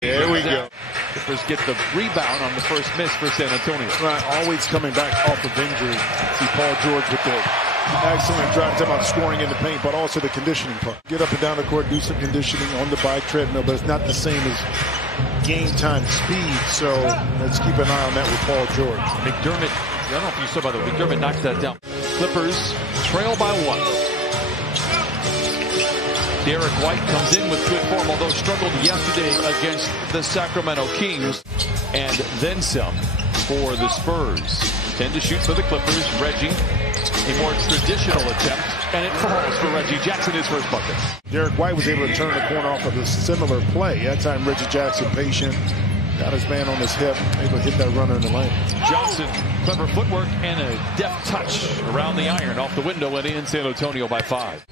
There we go. Clippers get the rebound on the first miss for San Antonio. Right, always coming back off of injury. See Paul George with the excellent drive. Talking about scoring in the paint, but also the conditioning part. Get up and down the court, do some conditioning on the bike treadmill, but it's not the same as game time speed. So let's keep an eye on that with Paul George. McDermott, I don't know if you saw, by the way, McDermott knocked that down. Clippers trail by 1. Derek White comes in with good form, although struggled yesterday against the Sacramento Kings. And then some for the Spurs. 10 to shoot for the Clippers. Reggie, a more traditional attempt, and it falls for Reggie Jackson, his first bucket. Derek White was able to turn the corner off of a similar play. That time Reggie Jackson patient, got his man on his hip, able to hit that runner in the lane. Johnson, clever footwork and a deft touch around the iron, off the window and in. San Antonio by 5.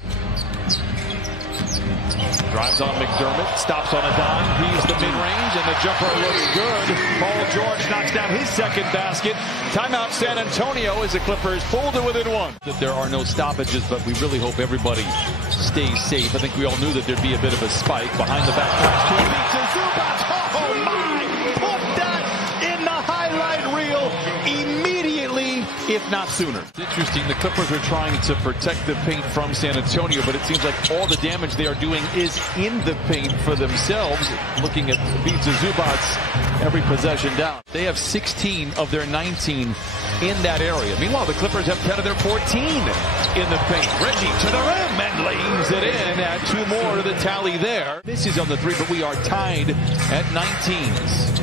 Drives on McDermott, stops on a dime, heaves the mid-range, and the jumper looks good. Paul George knocks down his second basket. Timeout San Antonio as the Clippers pull to within 1. There are no stoppages, but we really hope everybody stays safe. I think we all knew that there'd be a bit of a spike. Behind the back pass to Zubac. Oh my! Put that in the highlight reel immediately, if not sooner. It's interesting, the Clippers are trying to protect the paint from San Antonio, but it seems like all the damage they are doing is in the paint for themselves. Looking at Ivica Zubac every possession down. They have 16 of their 19 in that area. Meanwhile, the Clippers have 10 of their 14 in the paint. Reggie to the rim and lays it in. Add 2 more to the tally there. This is on the 3, but we are tied at 19s.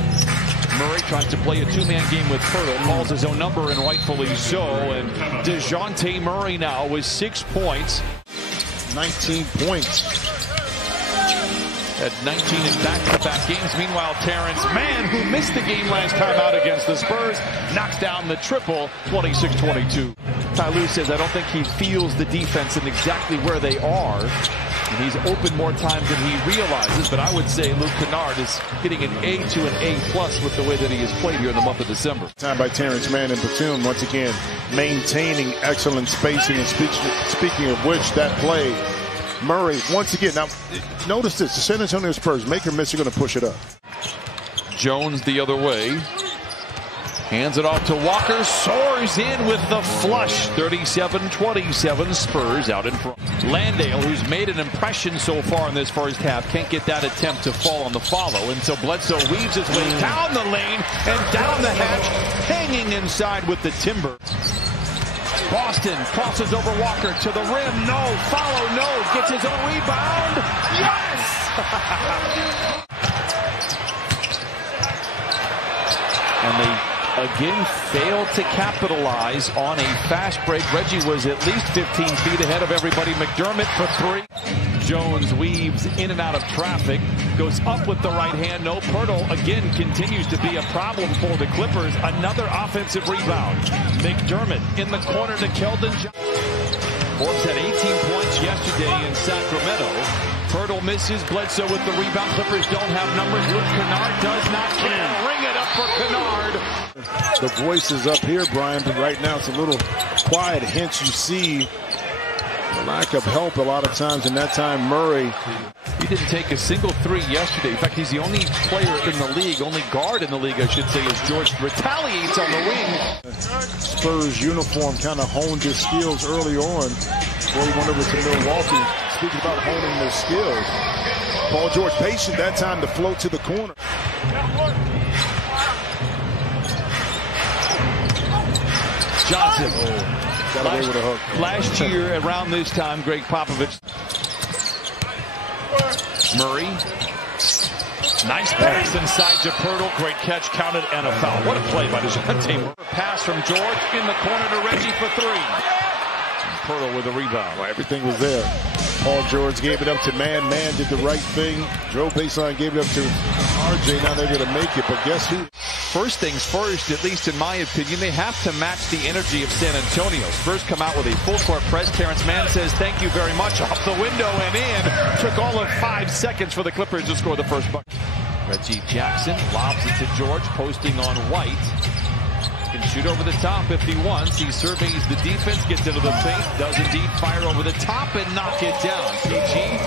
Murray tries to play a 2-man game with Pirtle, calls his own number, and rightfully so. And DeJounte Murray now with 6 points. 19 points. At 19 in back-to-back games. Meanwhile, Terrence Mann, who missed the game last time out against the Spurs, knocks down the triple, 26-22. Ty Lue says, I don't think he feels the defense and exactly where they are. And he's open more times than he realizes, but I would say Luke Kennard is getting an A to an A+ with the way that he has played here in the month of December. Time by Terrence Mann and Batum, once again, maintaining excellent spacing. And speaking of which, that play, Murray, once again, now notice this, the San Antonio Spurs, make or miss, are going to push it up. Jones the other way. Hands it off to Walker, soars in with the flush. 37-27, Spurs out in front. Landale, who's made an impression so far in this first half, can't get that attempt to fall on the follow. And so Bledsoe weaves his way down the lane and down the hatch, hanging inside with the timber. Boston crosses over Walker to the rim. No, follow, no, gets his own rebound. Yes! And they again failed to capitalize on a fast break. Reggie was at least 15 feet ahead of everybody. McDermott for 3. Jones weaves in and out of traffic, goes up with the right hand. No, Pirtle again continues to be a problem for the Clippers. Another offensive rebound. McDermott in the corner to Keldon Johnson. Forbes had 18 points yesterday in Sacramento. Pirtle misses. Bledsoe with the rebound. Clippers don't have numbers. Luke Kennard does not can. Ring it up for Kennard. The voice is up here, Brian, but right now it's a little quiet. Hence you see the lack of help a lot of times. And that time Murray, he didn't take a single 3 yesterday. In fact, he's the only player in the league, only guard in the league, I should say, as George retaliates on the wing. Spurs uniform kind of honed his skills early on before he went over to Milwaukee. Speaking about honing their skills, Paul George patient that time to float to the corner. Johnson. Got away with a hook. Last year around this time, Greg Popovich. Murray. Nice pass inside to Pirtle. Great catch, counted, and a foul. What a play by DeJounte. Pass from George in the corner to Reggie for 3. Pirtle with a rebound. Well, everything was there. Paul George gave it up to Mann. Mann did the right thing. Drove baseline, gave it up to RJ. Now they're going to make it, but guess who? First things first, at least in my opinion, they have to match the energy of San Antonio. Spurs come out with a full-court press. Terrence Mann says, thank you very much, off the window and in. Took all of 5 seconds for the Clippers to score the first bucket. Reggie Jackson lobs it to George, posting on White. Can shoot over the top if he wants. He surveys the defense, gets into the paint, does indeed fire over the top and knock it down. PG.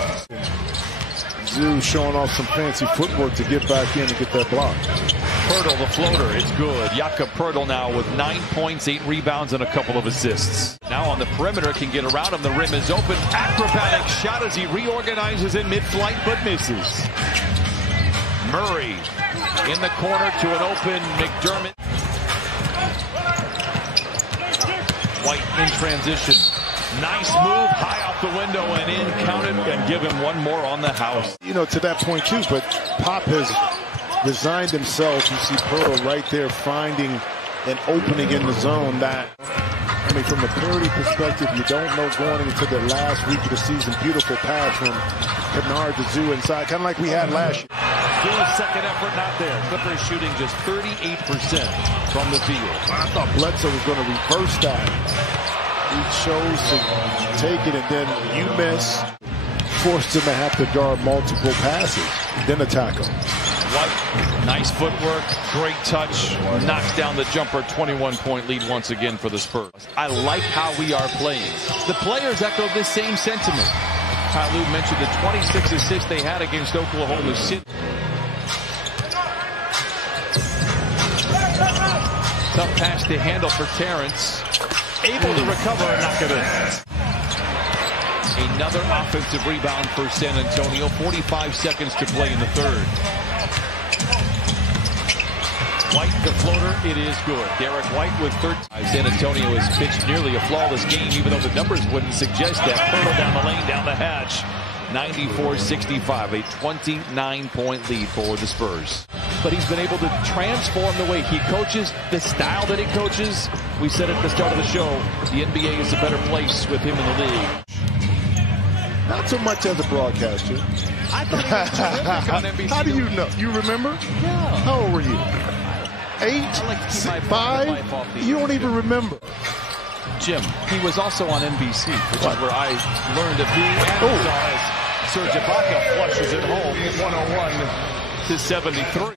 Zoo showing off some fancy footwork to get back in and get that block. Poeltl, the floater, is good. Jakob Poeltl now with 9 points, 8 rebounds, and a couple of assists. Now on the perimeter, can get around him. The rim is open. Acrobatic shot as he reorganizes in mid-flight, but misses. Murray in the corner to an open McDermott. White in transition. Nice move, high off the window and in, counted, and give him one more on the house. You know, to that point too, but Pop has resigned himself. You see Poeltl right there finding an opening in the zone that, I mean, from a parity perspective, you don't know going into the last week of the season. Beautiful pass from Kennard to Zoo inside, kind of like we had last year. Zoo's second effort not there. Clippers shooting just 38% from the field. I thought Bledsoe was going to reverse that. He chose to take it, and then you miss. Forced him to have to guard multiple passes, then attack him. White, nice footwork, great touch, knocks down the jumper, 21-point lead once again for the Spurs. I like how we are playing. The players echo this same sentiment. Kyle Lue mentioned the 26 assists they had against Oklahoma City. Tough pass to handle for Terrence. Able to recover and knock it in. Another offensive rebound for San Antonio. 45 seconds to play in the third. White, the floater, it is good. Derek White with 13. San Antonio has pitched nearly a flawless game, even though the numbers wouldn't suggest that. Poeltl down the lane, down the hatch. 94-65, a 29-point lead for the Spurs. But he's been able to transform the way he coaches, the style that he coaches. We said at the start of the show, the NBA is a better place with him in the league. Not so much as a broadcaster. I thought he was terrific on NBC. How do you know? You remember? Yeah. How old were you? 8? I like to keep my 5? You don't even remember. Jim, he was also on NBC, which is where I learned of who and saw as Serge Ibaka flushes it home, 101-73.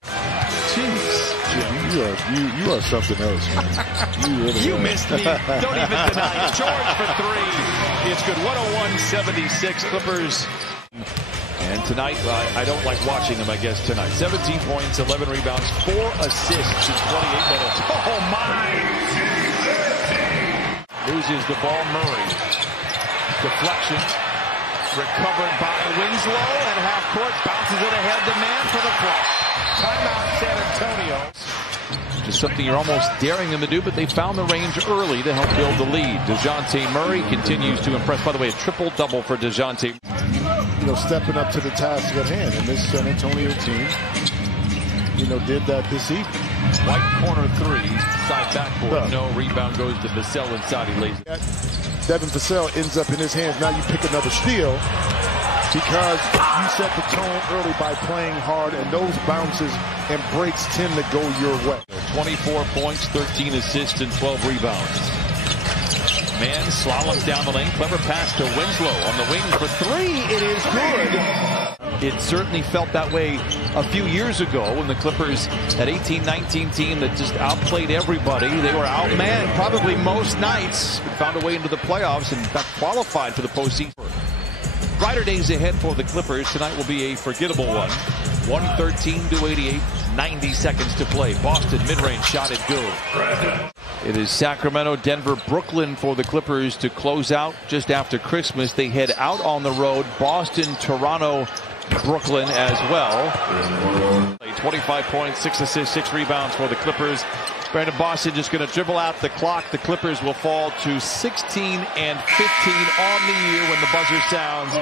Jeez, Jim, you are something else, man. You really you missed me. Don't even deny it. George for 3. It's good. 101-76 Clippers. And tonight, I don't like watching them, I guess, tonight. 17 points, 11 rebounds, 4 assists in 28 minutes. Oh, my! Loses the ball, Murray. Deflection. Recovered by Winslow, and half court bounces it ahead to man for the flush. Timeout, San Antonio. Just something you're almost daring them to do, but they found the range early to help build the lead. DeJounte Murray continues to impress. By the way, a triple-double for DeJounte. You know, stepping up to the task at hand, and this San Antonio team, you know, did that this evening. White corner 3, side backboard. No, rebound goes to Vassell inside. He lays it. Devin Vassell ends up in his hands. Now you pick another steal because you set the tone early by playing hard, and those bounces and breaks tend to go your way. 24 points, 13 assists, and 12 rebounds. Man slaloms down the lane. Clever pass to Winslow on the wing for 3. It is good. It certainly felt that way a few years ago when the Clippers, that 18-19 team that just outplayed everybody. They were outmanned probably most nights, but found a way into the playoffs and in fact qualified for the postseason. Brighter days ahead for the Clippers. Tonight will be a forgettable one. 113-88, 90 seconds to play. Boston mid-range shot it good. It is Sacramento, Denver, Brooklyn for the Clippers to close out just after Christmas. They head out on the road. Boston, Toronto, Brooklyn as well. 25 points, 6 assists, 6 rebounds for the Clippers. Brandon Boston just going to dribble out the clock. The Clippers will fall to 16-15 on the year when the buzzer sounds.